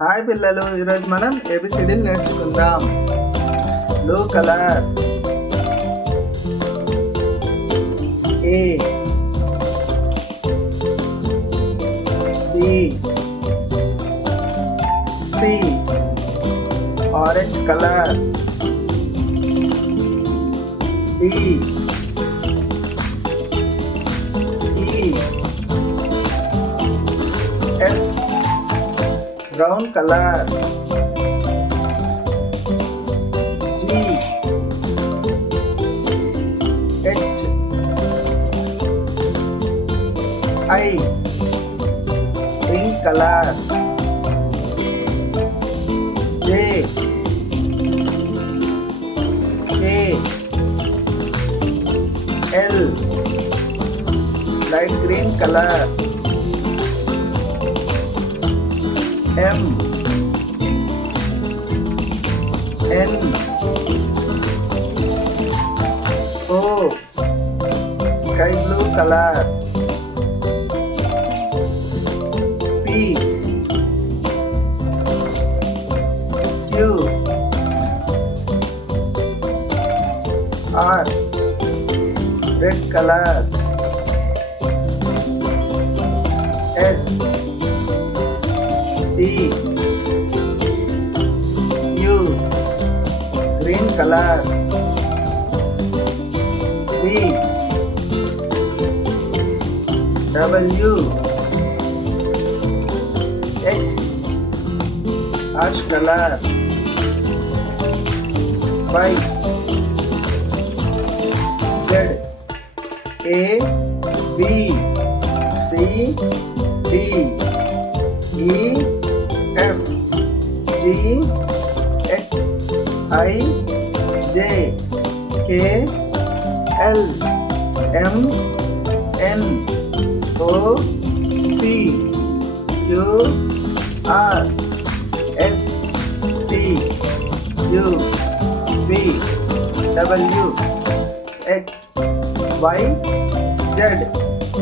Hi పిల్లలు, ఈరోజు మనం ఏబిసిడీలు నేర్చుకుందాం. Blue colour A, B, C. Orange colour D, E, F. brown color G, H, I. pink color J, K, L. light green color M, N, O. sky blue color P, Q, R. red color S, T, U. green color V, W. X, ash color Y, Z. A, B, C, D, E, F, G, H, I, J, K, L, M, N, O, P, Q, R, S, T, U, V, W, X, Y, Z.